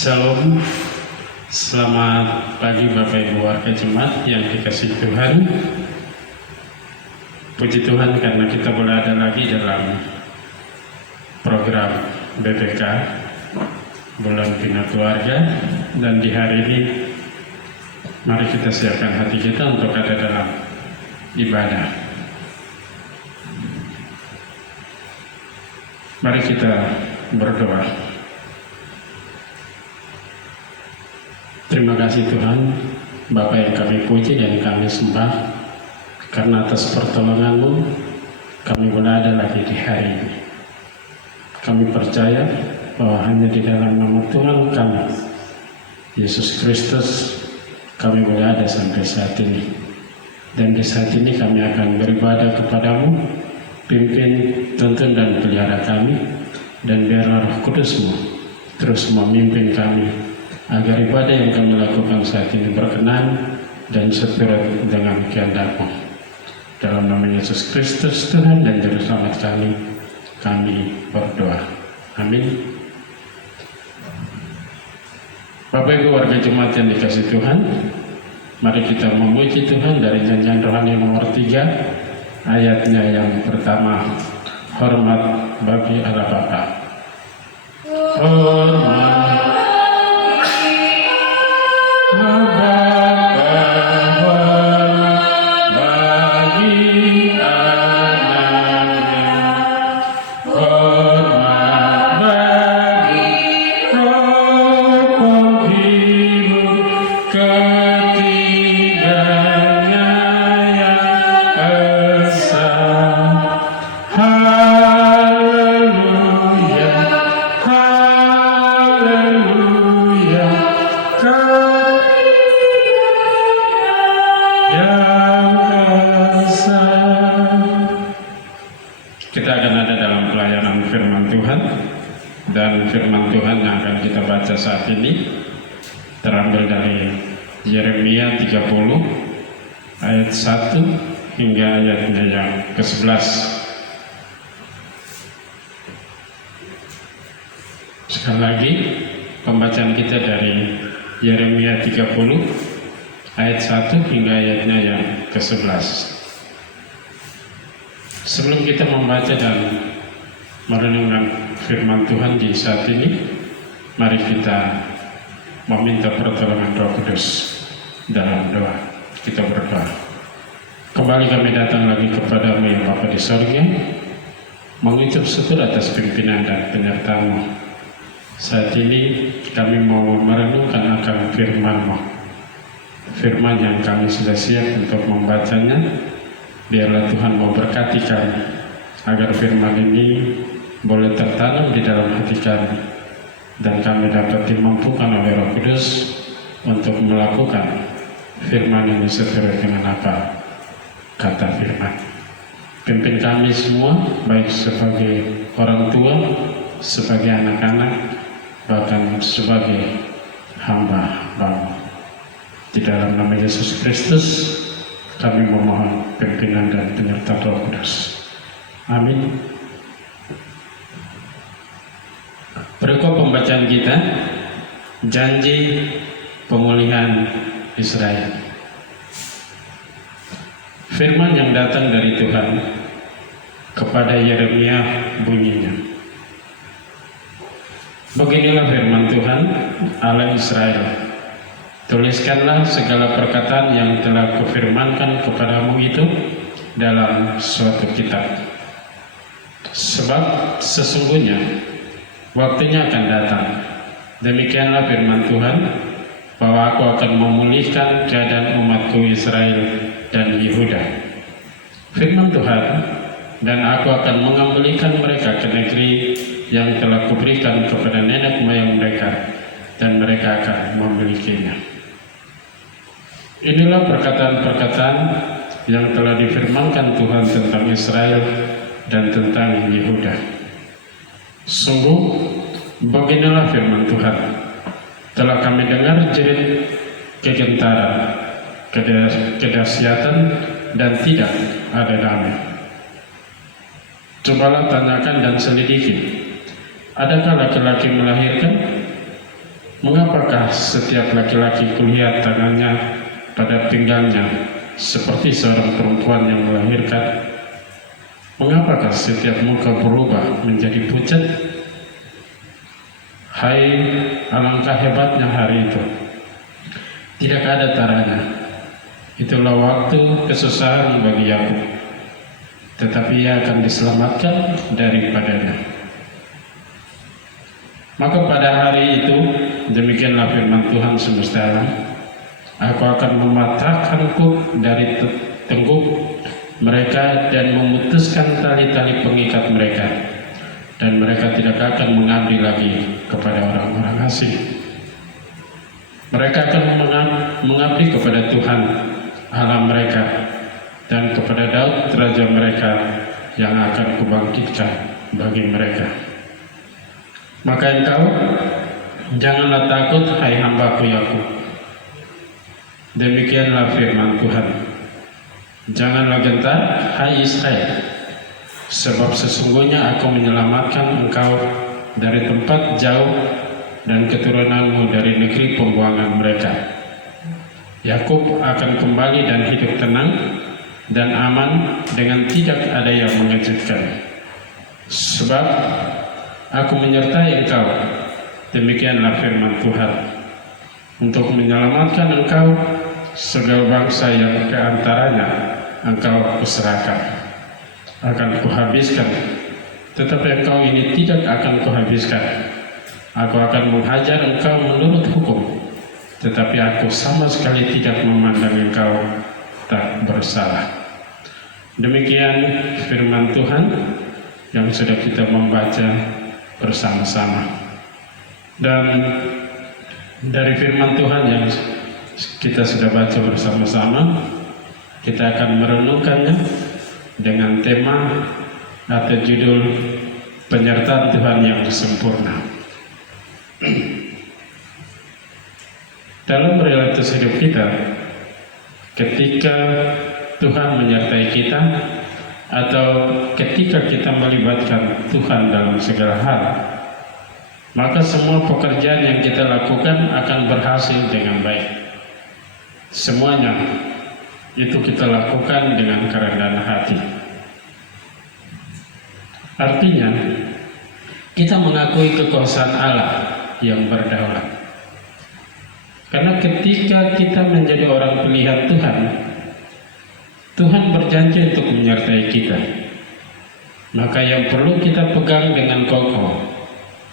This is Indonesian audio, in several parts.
Shalom, selamat pagi Bapak Ibu warga jemaat yang dikasihi Tuhan. Puji Tuhan karena kita berada lagi dalam program BPK Bulan Bina Keluarga, dan di hari ini mari kita siapkan hati kita untuk ada dalam ibadah. Mari kita berdoa. Terima kasih Tuhan, Bapa yang kami puji dan kami sembah, karena atas pertolongan-Mu kami berada lagi di hari ini. Kami percaya bahwa hanya di dalam nama Tuhan kami, Yesus Kristus, kami berada sampai saat ini. Dan di saat ini kami akan beribadah kepada-Mu, pimpin, tuntun dan pelihara kami, dan biar Roh Kudus-Mu terus memimpin kami, agar ibadah yang kami lakukan saat ini berkenan dan seturut dengan kehendak-Mu. Dalam nama Yesus Kristus Tuhan dan Juru Selamat kami berdoa. Amin. Bapak Ibu warga jemaat yang dikasihi Tuhan, mari kita memuji Tuhan dari janjian rohani nomor 3, ayatnya yang pertama. Hormat bagi Allah Bapa. Hormat saat ini terambil dari Yeremia 30 ayat 1 hingga ayatnya yang ke-11. Sekali lagi pembacaan kita dari Yeremia 30 ayat 1 hingga ayatnya yang ke-11. Sebelum kita membaca dan merenungkan firman Tuhan di saat ini, mari kita meminta pertolongan Roh Kudus dalam doa. Kita berdoa. Kembali kami datang lagi kepada-Mu ya Bapa di sorga, mengucap syukur atas pimpinan dan penyertaan-Mu. Saat ini kami mau merenungkan akan firman-Mu, firman yang kami sudah siap untuk membacanya. Biarlah Tuhan memberkati kami, agar firman ini boleh tertanam di dalam hati kami, dan kami dapat dimampukan oleh Roh Kudus untuk melakukan firman ini sesuai dengan apa kata firman. Pimpin kami semua, baik sebagai orang tua, sebagai anak-anak, bahkan sebagai hamba-Mu. Di dalam nama Yesus Kristus kami memohon pimpinan dan penyertaan Roh Kudus. Amin. Berikut pembacaan kita, janji pemulihan Israel. Firman yang datang dari Tuhan kepada Yeremia bunyinya, beginilah firman Tuhan Allah Israel, tuliskanlah segala perkataan yang telah kufirmankan kepadamu itu dalam suatu kitab, sebab sesungguhnya waktunya akan datang, demikianlah firman Tuhan, bahwa aku akan memulihkan keadaan umatku Israel dan Yehuda. Firman Tuhan, dan aku akan mengembalikan mereka ke negeri yang telah kuberikan kepada nenek moyang mereka, dan mereka akan memilikinya. Inilah perkataan-perkataan yang telah difirmankan Tuhan tentang Israel dan tentang Yehuda. Sungguh, beginilah firman Tuhan, telah kami dengar jerit kegentaran, kedahsyatan, dan tidak ada damai. Cobalah tanyakan dan selidiki, adakah laki-laki melahirkan? Mengapakah setiap laki-laki kulihat tangannya pada pinggangnya seperti seorang perempuan yang melahirkan? Mengapakah setiap muka berubah menjadi pucat? Hai, alangkah hebatnya hari itu. Tidak ada taranya. Itulah waktu kesusahan bagi Yakub, tetapi ia akan diselamatkan daripadanya. Maka pada hari itu, demikianlah firman Tuhan semesta alam, aku akan mematahkan kuk dari tengguk mereka dan memutuskan tali-tali pengikat mereka, dan mereka tidak akan mengabdi lagi kepada orang-orang asing. Mereka akan mengabdi kepada Tuhan Allah mereka dan kepada Daud raja mereka yang akan kubangkitkan bagi mereka. Maka engkau janganlah takut, hai hambaku Yakub. Demikianlah firman Tuhan. Janganlah gentar, hai Israel, sebab sesungguhnya aku menyelamatkan engkau dari tempat jauh dan keturunanmu dari negeri pembuangan mereka. Yakub akan kembali dan hidup tenang dan aman dengan tidak ada yang mengejutkan. Sebab aku menyertai engkau, demikianlah firman Tuhan, untuk menyelamatkan engkau segala bangsa yang keantaranya engkau kuserahkan. Akan kuhabiskan, tetapi engkau ini tidak akan kuhabiskan. Aku akan menghajar engkau menurut hukum, tetapi aku sama sekali tidak memandang engkau tak bersalah. Demikian firman Tuhan yang sudah kita membaca bersama-sama. Dan dari firman Tuhan yang kita sudah baca bersama-sama, kita akan merenungkannya dengan tema atau judul penyertaan Tuhan yang sempurna. Dalam realitas hidup kita, ketika Tuhan menyertai kita atau ketika kita melibatkan Tuhan dalam segala hal, maka semua pekerjaan yang kita lakukan akan berhasil dengan baik. Semuanya itu kita lakukan dengan kerendahan hati. Artinya, kita mengakui kekuasaan Allah yang berdaulat. Karena ketika kita menjadi orang pilihan Tuhan, Tuhan berjanji untuk menyertai kita. Maka yang perlu kita pegang dengan kokoh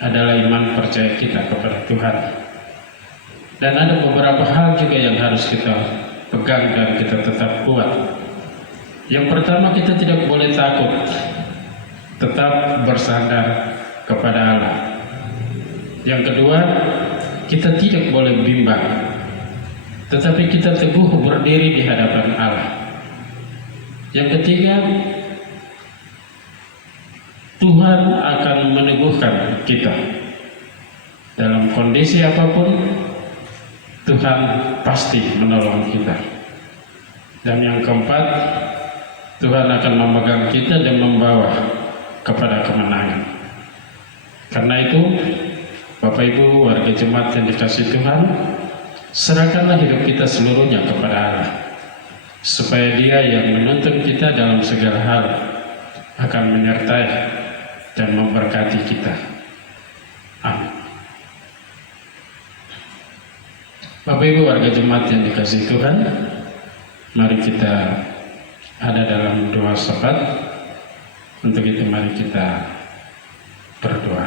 adalah iman percaya kita kepada Tuhan. Dan ada beberapa hal juga yang harus kita pegang dan kita tetap kuat. Yang pertama, kita tidak boleh takut, tetap bersandar kepada Allah. Yang kedua, kita tidak boleh bimbang, tetapi kita teguh berdiri di hadapan Allah. Yang ketiga, Tuhan akan meneguhkan kita dalam kondisi apapun. Tuhan pasti menolong kita. Dan yang keempat, Tuhan akan memegang kita dan membawa kepada kemenangan. Karena itu, Bapak Ibu warga jemaat yang dikasihi Tuhan, serahkanlah hidup kita seluruhnya kepada Allah, supaya Dia yang menuntun kita dalam segala hal akan menyertai dan memberkati kita. Amin. Bapak Ibu warga jemaat yang dikasihi Tuhan, mari kita ada dalam doa syafaat. Untuk itu mari kita berdoa.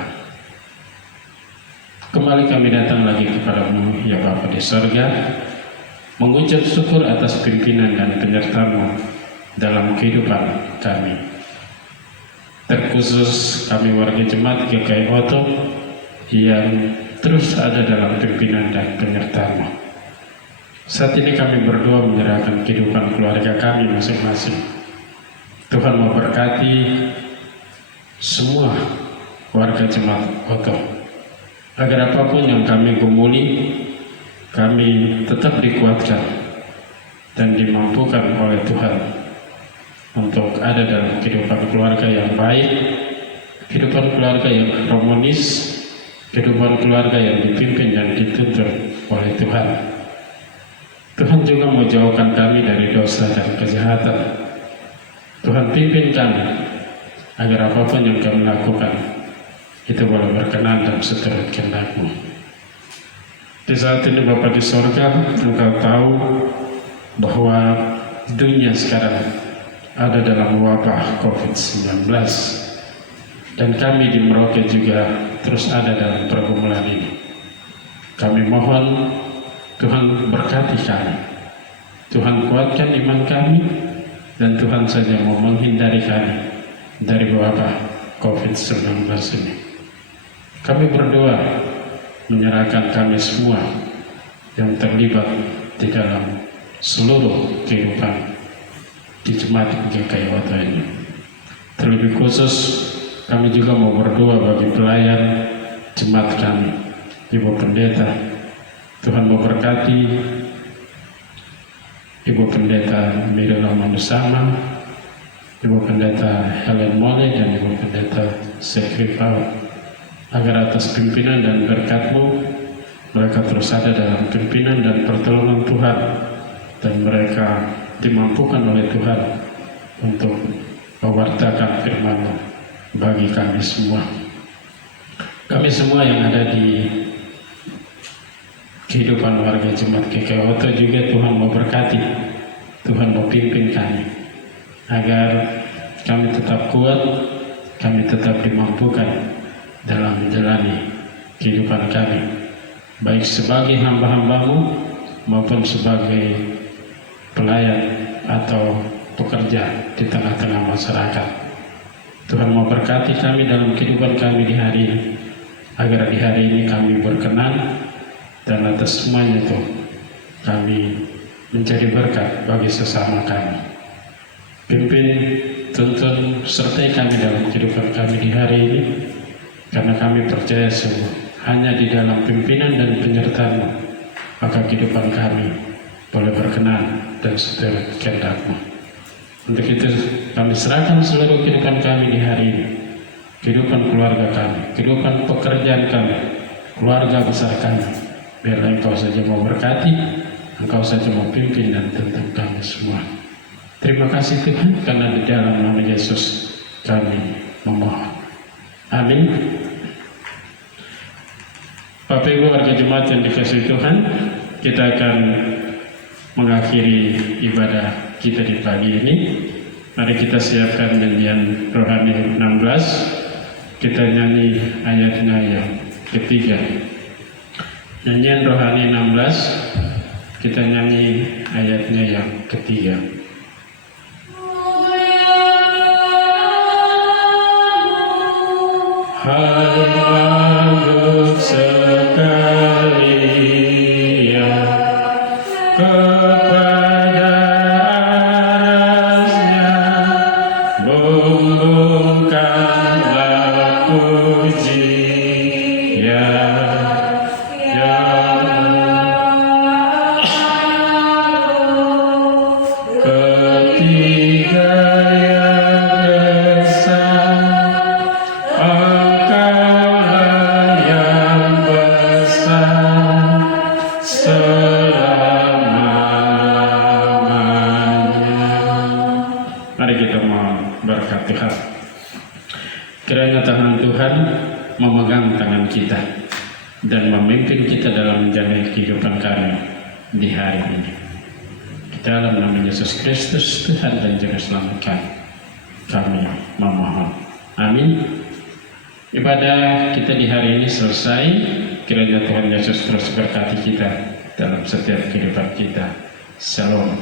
Kembali kami datang lagi kepadamu ya Bapa di sorga, mengucap syukur atas pimpinan dan penyertaan-Mu dalam kehidupan kami. Terkhusus kami warga jemaat GKI Oto yang terus ada dalam pimpinan dan penyertaan-Mu. Saat ini kami berdoa menyerahkan kehidupan keluarga kami masing-masing. Tuhan memberkati semua warga jemaat Oto, agar apapun yang kami gumuli, kami tetap dikuatkan dan dimampukan oleh Tuhan untuk ada dalam kehidupan keluarga yang baik, kehidupan keluarga yang harmonis, kehidupan keluarga yang dipimpin dan dituntun oleh Tuhan. Tuhan juga mau jauhkan kami dari dosa dan kejahatan. Tuhan pimpin kami agar apapun yang kami lakukan itu boleh berkenan dan seturut kehendak-Mu. Di saat ini Bapa di sorga, Engkau tahu bahwa dunia sekarang ada dalam wabah COVID-19, dan kami di Merauke juga terus ada dalam pergumulan ini. Kami mohon Tuhan berkati kami, Tuhan kuatkan iman kami, dan Tuhan saja mau menghindari kami dari wabah COVID-19 ini. Kami berdoa menyerahkan kami semua yang terlibat di dalam seluruh kehidupan di Jemaat GKI Oto ini. Terlebih khusus kami juga mau berdoa bagi pelayan jemaat kami, Ibu Pendeta. Tuhan memberkati Ibu Pendeta Mirela Manusama, Ibu Pendeta Helen Mole, dan Ibu Pendeta Sekri Paul, agar atas pimpinan dan berkat-Mu mereka terus ada dalam pimpinan dan pertolongan Tuhan, dan mereka dimampukan oleh Tuhan untuk mewartakan firman-Mu bagi kami semua. Kami semua yang ada di kehidupan warga Jemaat GKI Oto juga Tuhan memberkati, Tuhan memimpin kami agar kami tetap kuat, kami tetap dimampukan dalam menjalani kehidupan kami, baik sebagai hamba-hamba-Mu maupun sebagai pelayan atau pekerja di tengah-tengah masyarakat. Tuhan memberkati kami dalam kehidupan kami di hari ini, agar di hari ini kami berkenan, dan atas semuanya itu kami menjadi berkat bagi sesama kami. Pimpin, tuntun, sertai kami dalam kehidupan kami di hari ini, karena kami percaya sungguh hanya di dalam pimpinan dan penyertaan-Mu maka kehidupan kami boleh berkenan dan seturut kehendak-Mu. Untuk itu kami serahkan seluruh kehidupan kami di hari ini, kehidupan keluarga kami, kehidupan pekerjaan kami, keluarga besar kami. Biarlah Engkau saja mau berkati, Engkau saja mau pimpin dan tuntun kami semua. Terima kasih Tuhan, karena di dalam nama Yesus kami memohon. Amin. Bapak Ibu warga jemaat yang dikasihi Tuhan, kita akan mengakhiri ibadah kita di pagi ini. Mari kita siapkan nyanyian rohani 16. Kita nyanyi ayatnya yang ketiga. Nyanyian rohani 16, kita nyanyi ayatnya yang ketiga. Haleluya sekalian kepada arasnya, bumbungkanlah pujian. Kiranya tangan Tuhan memegang tangan kita dan memimpin kita dalam menjalani kehidupan kami di hari ini. Di dalam nama Yesus Kristus, Tuhan dan Juru Selamat kami memohon. Amin. Ibadah kita di hari ini selesai. Kiranya Tuhan Yesus terus berkati kita dalam setiap kehidupan kita. Shalom.